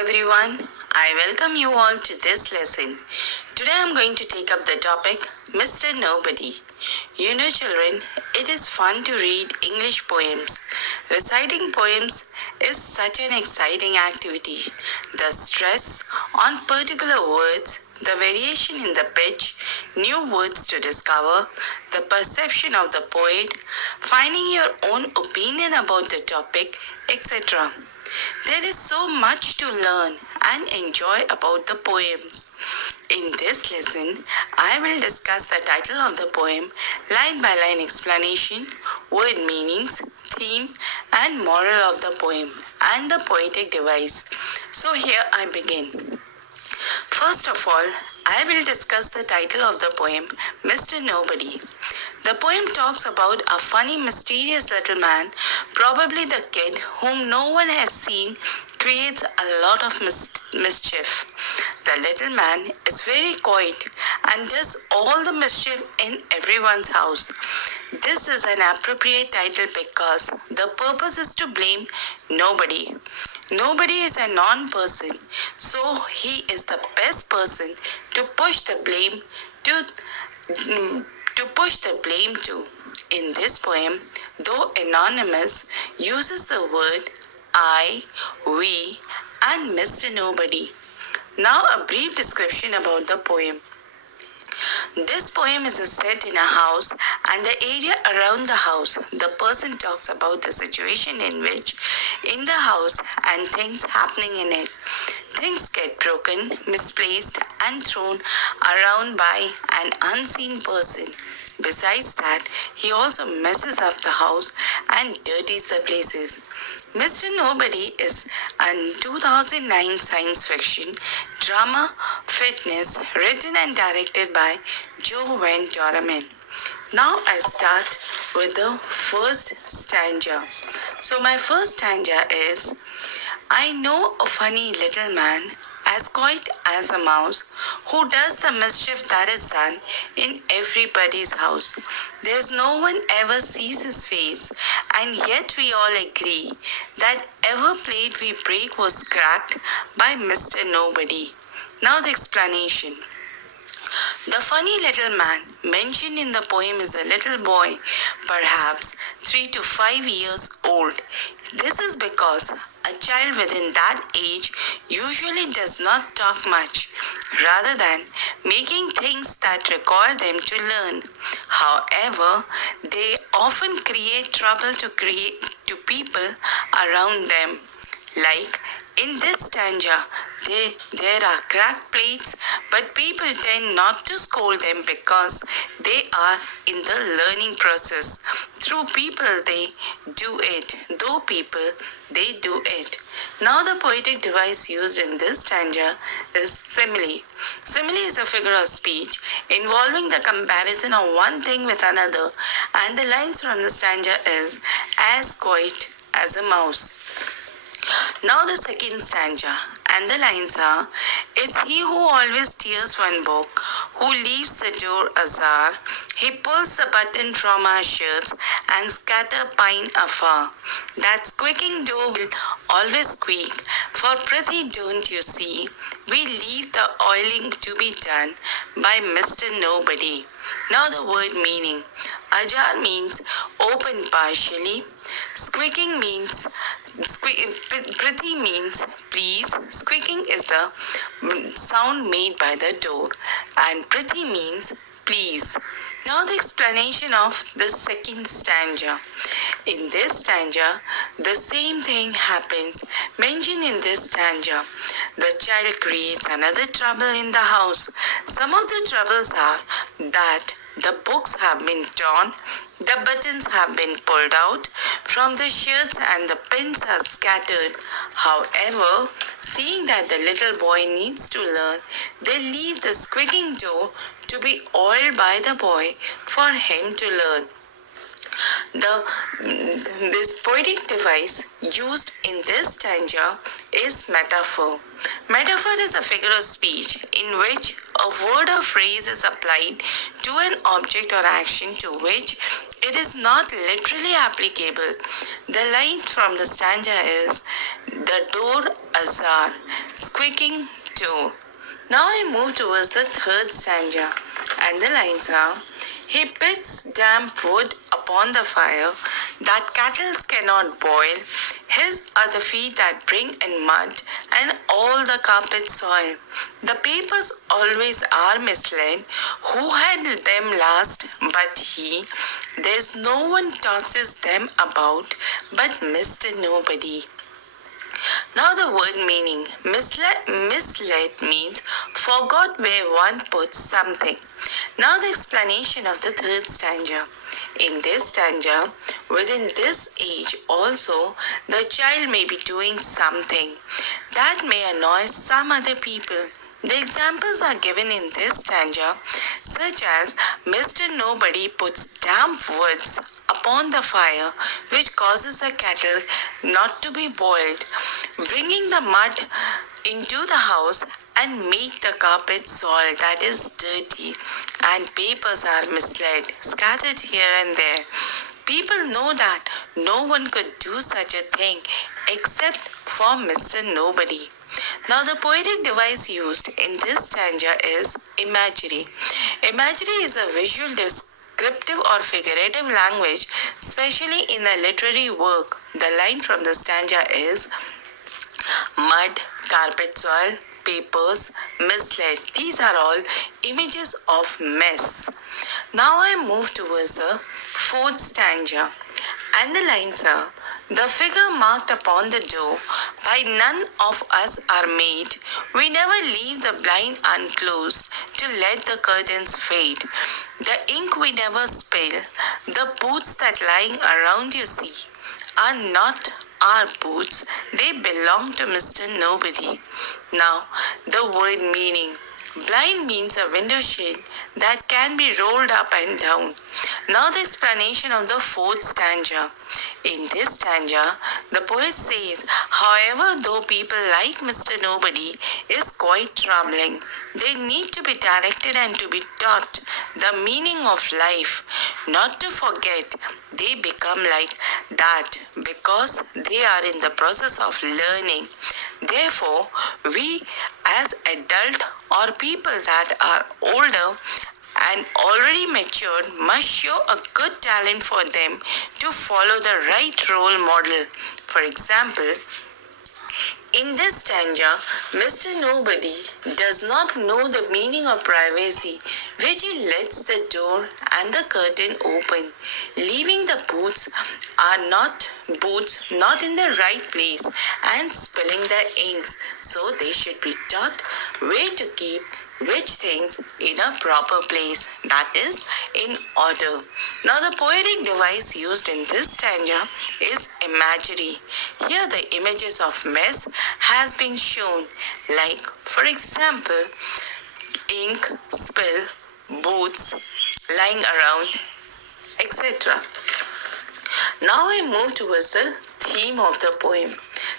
everyone, I welcome you all to this lesson. Today I am going to take up the topic Mr. Nobody. You know children, it is fun to read English poems. Reciting poems is such an exciting activity. The stress on particular words, the variation in the pitch, new words to discover, the perception of the poet, finding your own opinion about the topic, etc. There is so much to learn and enjoy about the poems. In this lesson, I will discuss the title of the poem, line-by-line explanation, word meanings, theme and moral of the poem, and the poetic device. So here I begin. First of all, I will discuss the title of the poem, Mr. Nobody. The poem talks about a funny, mysterious little man, probably the kid whom no one has seen, creates a lot of mischief. The little man is very quiet and does all the mischief in everyone's house. This is an appropriate title because the purpose is to blame nobody. Nobody is a non-person, so he is the best person to push the blame to. In this poem, though anonymous, uses the word I, we, and Mr. Nobody. Now a brief description about the poem. This poem is set in a house and the area around the house. The person talks about the situation in the house and things happening in it. Things get broken, misplaced, and thrown around by an unseen person. Besides that, he also messes up the house and dirties the places. Mr. Nobody is a 2009 science fiction drama fitness written and directed by Joe Van Doraman. Now I start with the first stanza. So my first stanza is, I know a funny little man, as quiet as a mouse, who does the mischief that is done in everybody's house. There's no one ever sees his face, and yet we all agree that every plate we break was cracked by Mr. Nobody. Now the explanation. The funny little man mentioned in the poem is a little boy, perhaps 3 to 5 years old. This is because a child within that age usually does not talk much, rather than making things that require them to learn. However, they often create trouble to people around them. Like in this stanza, there are cracked plates, but people tend not to scold them because they are in the learning process. Through people, they do it. Though people, they do it. Now the poetic device used in this stanza is simile. Simile is a figure of speech involving the comparison of one thing with another, and the lines from the stanza is as quiet as a mouse. Now the second stanza, and the lines are, it's he who always tears one book, who leaves the door ajar, he pulls the button from our shirts and scatter pine afar. That squeaking door will always squeak, for pretty don't you see, we leave the oiling to be done by Mr. Nobody. Now the word meaning. Ajar means open partially. Squeaking means pretty means please. Squeaking is the sound made by the door, and pretty means please. Now the explanation of the second stanza. In this stanza, the same thing happens mentioned in this stanza. The child creates another trouble in the house. Some of the troubles are that the books have been torn, the buttons have been pulled out from the shirts, and the pins are scattered. However, seeing that the little boy needs to learn, they leave the squeaking door to be oiled by the boy for him to learn. This poetic device used in this stanza is metaphor. Metaphor is a figure of speech in which a word or phrase is applied to an object or action to which it is not literally applicable. The line from the stanza is, the the door ajar, squeaking door. Now I move towards the third stanza, and the lines are: he pits damp wood upon the fire that kettles cannot boil. His are the feet that bring in mud and all the carpet soil. The papers always are misled. Who had them last but he? There's no one tosses them about but Mr. Nobody. Now the word meaning. Misled means forgot where one puts something. Now the explanation of the third stanza. In this stanza, within this age also, the child may be doing something that may annoy some other people. The examples are given in this stanza, such as Mr. Nobody puts damp woods upon the fire, which causes the kettle not to be boiled, bringing the mud into the house and make the carpet soil, that is dirty, and papers are misled, scattered here and there. People know that no one could do such a thing except for Mr. Nobody. Now the poetic device used in this stanza is imagery. Imagery is a visual descriptive or figurative language, especially in a literary work. The line from the stanza is: mud, carpet soil, papers, misled. These are all images of mess. Now I move towards the fourth stanza, and the lines are: the figure marked upon the door by none of us are made. We never leave the blind unclosed to let the curtains fade. The ink we never spill. The boots that lying around you see are not our boots. They belong to Mr. Nobody. Now, the word meaning. Blind means a window shade that can be rolled up and down. Now the explanation of the fourth stanza. In this stanza, the poet says, however, though people like Mr. Nobody is quite troubling, they need to be directed and to be taught the meaning of life, not to forget they become like that because they are in the process of learning. Therefore, we as adult or people that are older and already matured must show a good talent for them to follow the right role model. For example, in this stanza, Mr. Nobody does not know the meaning of privacy, which he lets the door and the curtain open, leaving the boots not in the right place and spilling their inks. So they should be taught where to keep which things in a proper place, that is, in order. Now the poetic device used in this stanza is imagery. Here the images of mess has been shown, like for example, ink, spill, boots, lying around, etc. Now I move towards the theme of the poem.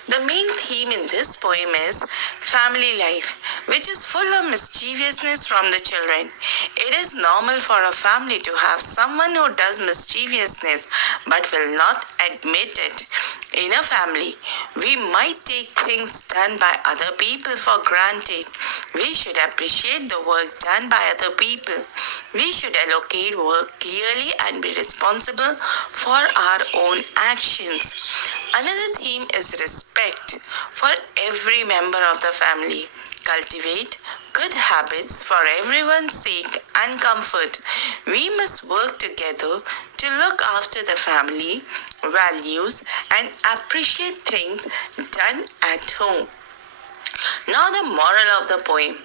The main theme in this poem is family life, which is full of mischievousness from the children. It is normal for a family to have someone who does mischievousness but will not admit it. In a family, we might take things done by other people for granted. We should appreciate the work done by other people. We should allocate work clearly and be responsible for our own actions. Another theme is respect for every member of the family. Cultivate good habits for everyone's sake and comfort. We must work together to look after the family, values, and appreciate things done at home. Now the moral of the poem.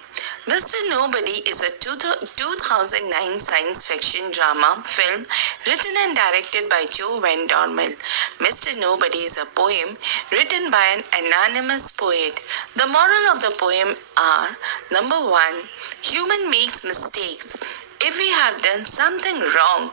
Mr. Nobody is a 2009 science fiction drama film written and directed by Joe Van Dormel. Mr. Nobody is a poem written by an anonymous poet. The moral of the poem are: number 1, human makes mistakes. If we have done something wrong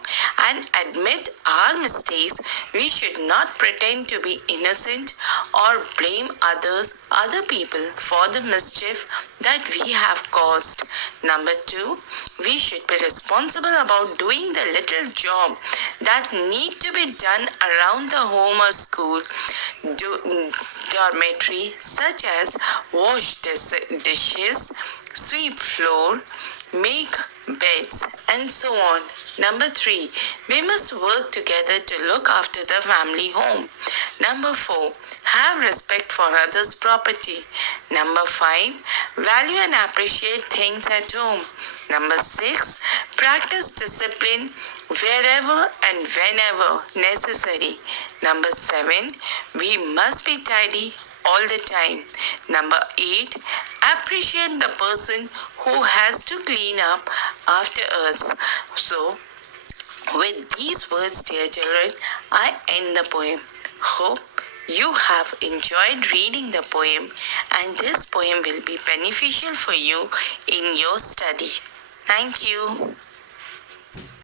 and admit our mistakes, we should not pretend to be innocent or blame other people for the mischief that we have caused. Number 2, we should be responsible about doing the little job that need to be done around the home or school dormitory, such as wash dishes, sweep floor, make beds, and so on. Number 3, we must work together to look after the family home. Number 4, have respect for others' property. Number 5, value and appreciate things at home. Number 6, practice discipline wherever and whenever necessary. Number 7, we must be tidy all the time. Number 8, appreciate the person who has to clean up after us. So, with these words, dear children, I end the poem. Hope you have enjoyed reading the poem, and this poem will be beneficial for you in your study. Thank you.